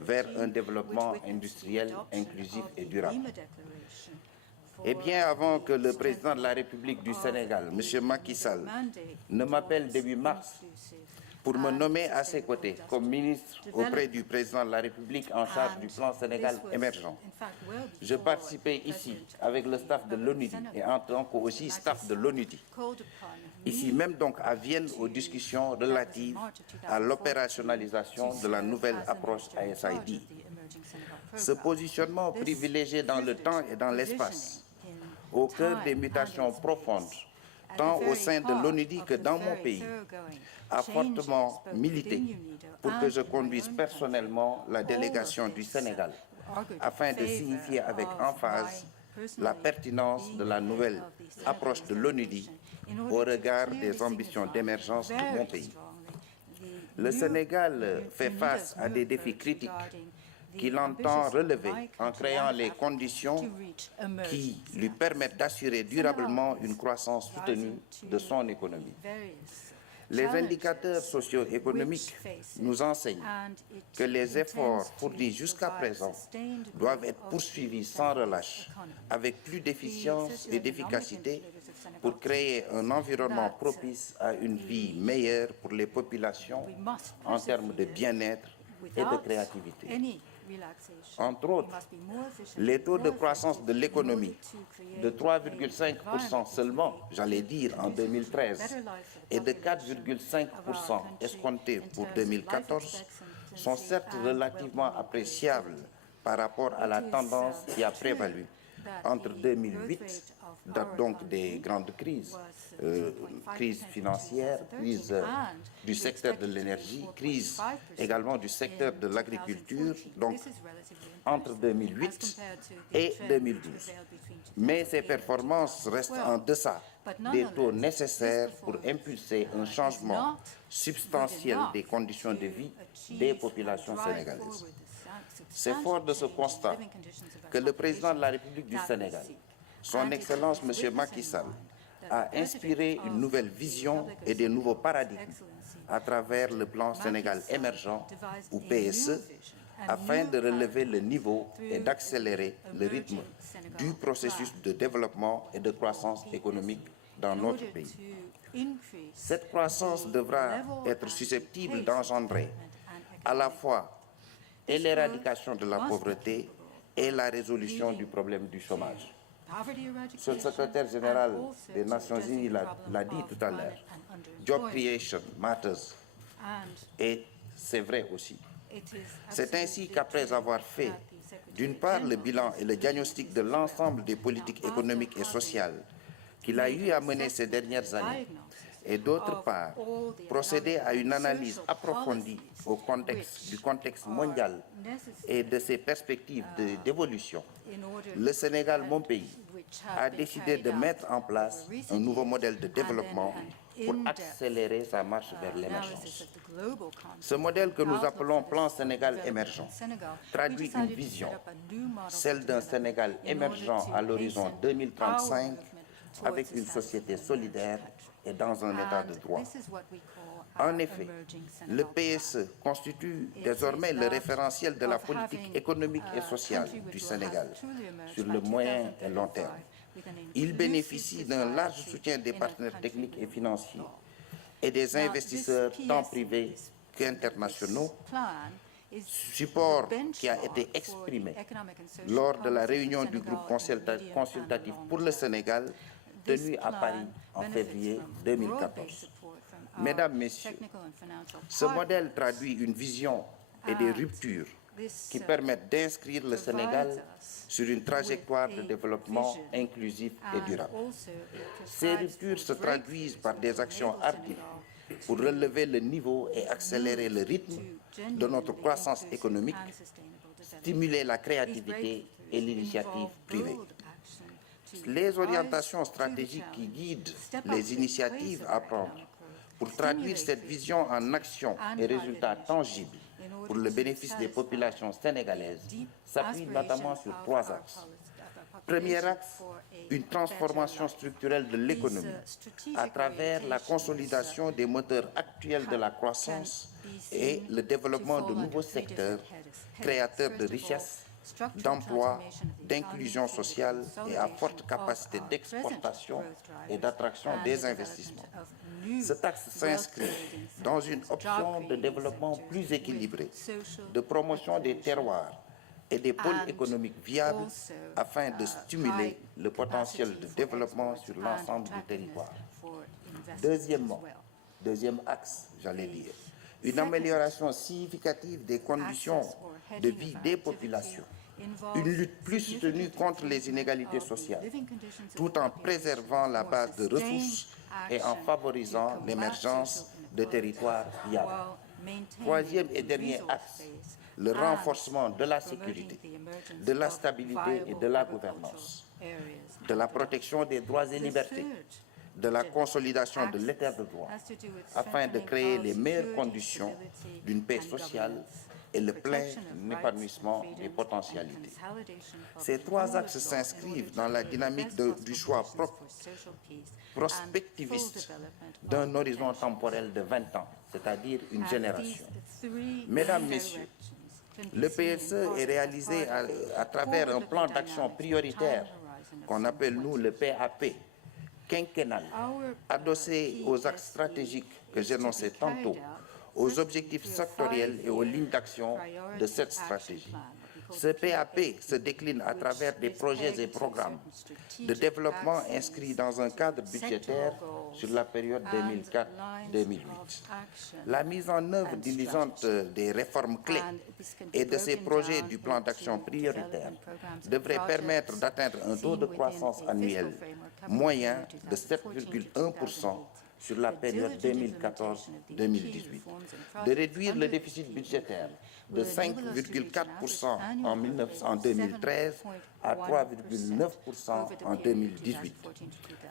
vers un développement industriel inclusif et durable. Et bien avant que le président de la République du Sénégal, M. Macky Sall, ne m'appelle début mars pour me nommer à ses côtés comme ministre auprès du président de la République en charge du plan Sénégal émergent. Je participais ici avec le staff de l'UNIDO et en tant qu'aussi staff de l'UNIDO, ici même donc à Vienne aux discussions relatives à l'opérationnalisation de la nouvelle approche ISID. Ce positionnement privilégié dans le temps et dans l'espace, au cœur des mutations profondes, tant au sein de l'UNIDO que dans mon pays, a fortement milité pour que je conduise personnellement la délégation du Sénégal, afin de signifier avec emphase la pertinence de la nouvelle approche de l'UNIDO au regard des ambitions d'émergence de mon pays. Le Sénégal fait face à des défis critiques qu'il entend relever en créant les conditions qui lui permettent d'assurer durablement une croissance soutenue de son économie. Les indicateurs socio-économiques nous enseignent que les efforts fournis jusqu'à présent doivent être poursuivis sans relâche, avec plus d'efficience et d'efficacité pour créer un environnement propice à une vie meilleure pour les populations en termes de bien-être et de créativité. Entre autres, les taux de croissance de l'économie de 3,5% seulement, j'allais dire en 2013, et de 4,5% escomptés pour 2014 sont certes relativement appréciables par rapport à la tendance qui a prévalu entre 2008, date donc des grandes crises, crise financière, crise du secteur de l'énergie, crise également du secteur de l'agriculture, donc entre 2008 et 2012. Mais ces performances restent en deçà des taux nécessaires pour impulser un changement substantiel des conditions de vie des populations sénégalaises. C'est fort de ce constat que le président de la République du Sénégal, son Excellence M. Macky Sall, a inspiré une nouvelle vision et des nouveaux paradigmes à travers le plan Sénégal émergent, ou PSE, afin de relever le niveau et d'accélérer le rythme du processus de développement et de croissance économique dans notre pays. Cette croissance devra être susceptible d'engendrer à la fois et l'éradication de la pauvreté et la résolution du problème du chômage. Le secrétaire général des Nations Unies l'a dit tout à l'heure. Job creation matters. Et c'est vrai aussi. C'est ainsi qu'après avoir fait, d'une part, le bilan et le diagnostic de l'ensemble des politiques économiques et sociales qu'il a eu à mener ces dernières années, et d'autre part, procéder à une analyse approfondie du contexte mondial et de ses perspectives d'évolution, le Sénégal, mon pays, a décidé de mettre en place un nouveau modèle de développement pour accélérer sa marche vers l'émergence. Ce modèle que nous appelons Plan Sénégal émergent traduit une vision, celle d'un Sénégal émergent à l'horizon 2035, avec une société solidaire et dans un état de droit. En effet, le PSE constitue désormais le référentiel de la politique économique et sociale du Sénégal sur le moyen et long terme. Il bénéficie d'un large soutien des partenaires techniques et financiers et des investisseurs tant privés qu'internationaux, support qui a été exprimé lors de la réunion du groupe consultatif pour le Sénégal tenue à Paris en février 2014. Mesdames, Messieurs, ce modèle traduit une vision et des ruptures qui permettent d'inscrire le Sénégal sur une trajectoire de développement inclusif et durable. Ces ruptures se traduisent par des actions hardies pour relever le niveau et accélérer le rythme de notre croissance économique, stimuler la créativité et l'initiative privée. les orientations stratégiques qui guident les initiatives à prendre pour traduire cette vision en actions et résultats tangibles pour le bénéfice des populations sénégalaises s'appuient notamment sur 3 axes. Premier axe, une transformation structurelle de l'économie à travers la consolidation des moteurs actuels de la croissance et le développement de nouveaux secteurs créateurs de richesses, d'emplois, d'inclusion sociale et à forte capacité d'exportation et d'attraction des investissements. Cet axe s'inscrit dans une option de développement plus équilibré, de promotion des terroirs et des pôles économiques viables afin de stimuler le potentiel de développement sur l'ensemble du territoire. Deuxièmement, deuxième axe, j'allais dire, une amélioration significative des conditions de vie des populations, une lutte plus soutenue contre les inégalités sociales, tout en préservant la base de ressources et en favorisant l'émergence de territoires viables. Troisième et dernier axe, le renforcement de la sécurité, de la stabilité et de la gouvernance, de la protection des droits et libertés, de la consolidation de l'état de droit, afin de créer les meilleures conditions d'une paix sociale et le plein épanouissement des potentialités. Ces 3 axes s'inscrivent dans la dynamique du choix prospectiviste d'un horizon temporel de 20 ans, c'est-à-dire une génération. Mesdames, Messieurs, le PSE est réalisé à travers un plan d'action prioritaire qu'on appelle, nous, le PAP, quinquennal, adossé aux axes stratégiques que j'énonçais tantôt, aux objectifs sectoriels et aux lignes d'action de cette stratégie. Ce PAP se décline à travers des projets et programmes de développement inscrits dans un cadre budgétaire sur la période 2004-2008. La mise en œuvre diligente des réformes clés et de ces projets du plan d'action prioritaire devrait permettre d'atteindre un taux de croissance annuel moyen de 7,1% sur la période 2014-2018, de réduire le déficit budgétaire de 5,4% en 2013 à 3,9% en 2018.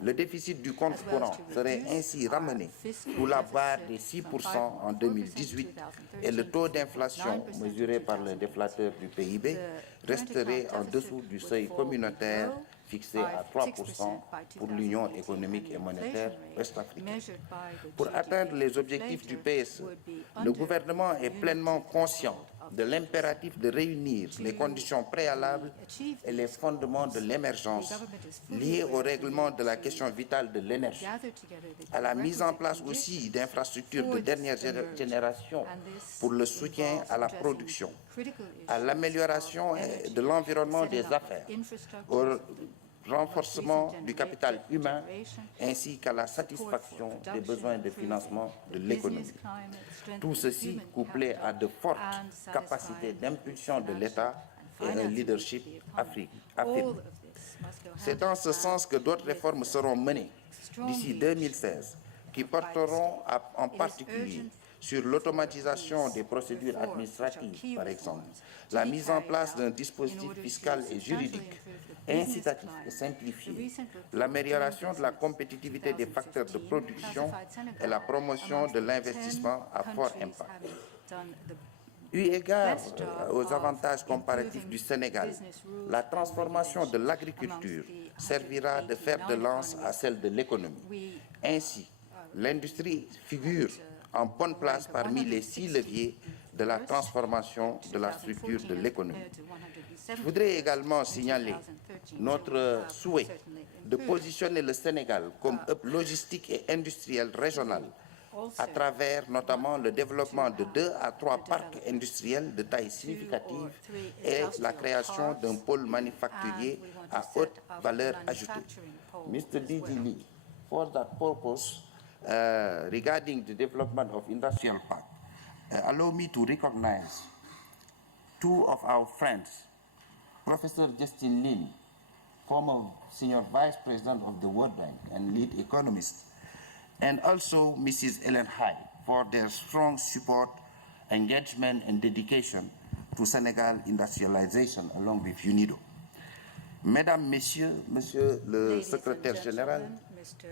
Le déficit du compte courant serait ainsi ramené sous la barre des 6% en 2018 et le taux d'inflation mesuré par le déflateur du PIB resterait en dessous du seuil communautaire fixé à 3% pour l'Union économique et monétaire ouest-africaine. Pour atteindre les objectifs du PSE, le gouvernement est pleinement conscient de l'impératif de réunir les conditions préalables et les fondements de l'émergence liés au règlement de la question vitale de l'énergie, à la mise en place aussi d'infrastructures de dernière génération pour le soutien à la production, à l'amélioration de l'environnement des affaires, au renforcement du capital humain ainsi qu'à la satisfaction des besoins de financement de l'économie. Tout ceci couplé à de fortes capacités d'impulsion de l'État et un leadership affirmé. C'est dans ce sens que d'autres réformes seront menées d'ici 2016 qui porteront en particulier sur l'automatisation des procédures administratives, par exemple, la mise en place d'un dispositif fiscal et juridique incitatif et simplifié, l'amélioration de la compétitivité des facteurs de production et la promotion de l'investissement à fort impact. Eu égard aux avantages comparatifs du Sénégal, la transformation de l'agriculture servira de fer de lance à celle de l'économie. Ainsi, l'industrie figure en bonne place parmi les 6 leviers de la transformation de la structure de l'économie. Je voudrais également signaler notre souhait de positionner le Sénégal comme hub logistique et industriel régional à travers notamment le développement de 2 à 3 parcs industriels de taille significative et la création d'un pôle manufacturier à haute valeur ajoutée. Mr. D.G. Lee, for that purpose, regarding the development of industrial park, allow me to recognize 2 of our friends, Professor Justin Lin, former Senior Vice President of the World Bank and lead economist, and also Mrs. Ellen Hyde for their strong support, engagement, and dedication to Senegal industrialization along with UNIDO. Mesdames, Messieurs, Monsieur le Secrétaire général,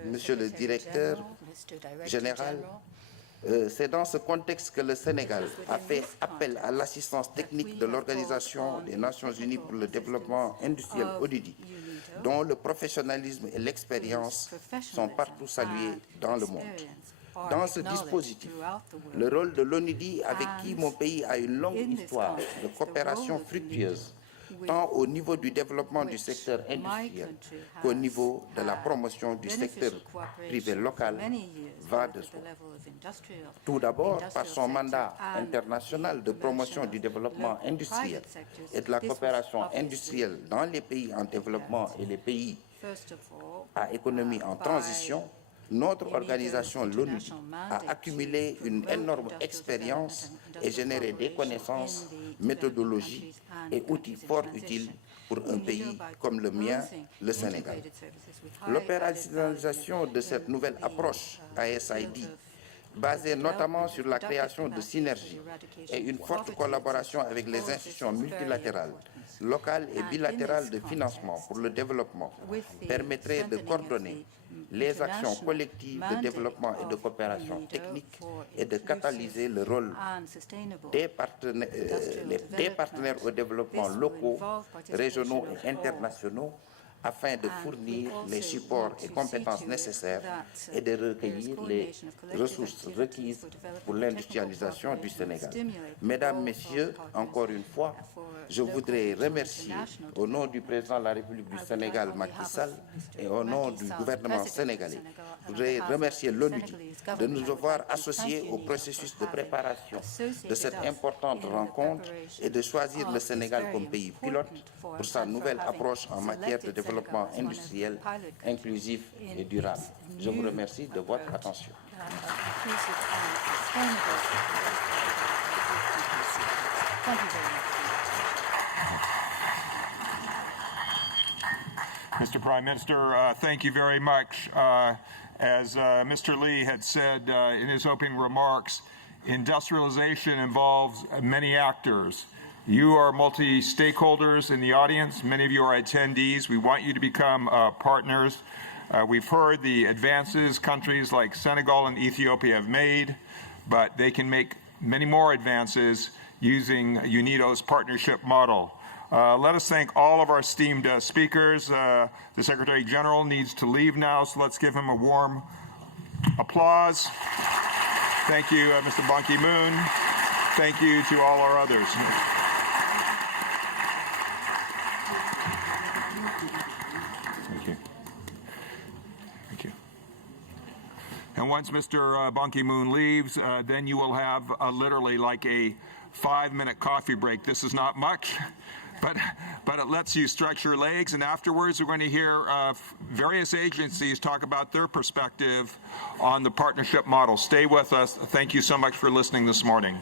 Monsieur le Directeur général, c'est dans ce contexte que le Sénégal a fait appel à l'assistance technique de l'Organisation des Nations Unies pour le développement industriel (UNIDO), dont le professionnalisme et l'expérience sont partout salués dans le monde. Dans ce dispositif, le rôle de l'UNIDO, avec qui mon pays a une longue histoire de coopération fructueuse, tant au niveau du développement du secteur industriel qu'au niveau de la promotion du secteur privé local, va de soi. Tout d'abord, par son mandat international de promotion du développement industriel et de la coopération industrielle dans les pays en développement et les pays à économie en transition, notre organisation, l'ONU, a accumulé une énorme expérience et généré des connaissances, méthodologies et outils fort utiles pour un pays comme le mien, le Sénégal. L'opérationnalisation de cette nouvelle approche ISID, basée notamment sur la création de synergies et une forte collaboration avec les institutions multilatérales, locales et bilatérales de financement pour le développement, permettrait de coordonner les actions collectives de développement et de coopération technique et de catalyser le rôle des partenaires au développement locaux, régionaux et internationaux afin de fournir les supports et compétences nécessaires et de recueillir les ressources requises pour l'industrialisation du Sénégal. Mesdames, Messieurs, encore une fois, je voudrais remercier au nom du président de la République du Sénégal, Macky Sall, et au nom du gouvernement sénégalais, je voudrais remercier l'ONUDI de nous avoir associés au processus de préparation de cette importante rencontre et de choisir le Sénégal comme pays pilote pour sa nouvelle approche en matière de développement industriel, inclusif et durable. Je vous remercie de votre attention. Mr. Prime Minister, thank you very much. As Mr. Lee had said in his opening remarks, industrialization involves many actors. You are multi-stakeholders in the audience. Many of you are attendees. We want you to become partners. We've heard the advances countries like Senegal and Ethiopia have made, but they can make many more advances using UNIDO's partnership model. Let us thank all of our esteemed speakers. The Secretary General needs to leave now, so let's give him a warm applause. Thank you, Mr. Ban Ki-moon. Thank you to all our others. Thank you. Thank you. And once Mr. Ban Ki-moon leaves, then you will have literally like a 5-minute coffee break. This is not much, but it lets you stretch your legs, and afterwards we're going to hear various agencies talk about their perspective on the partnership model. Stay with us. Thank you so much for listening this morning.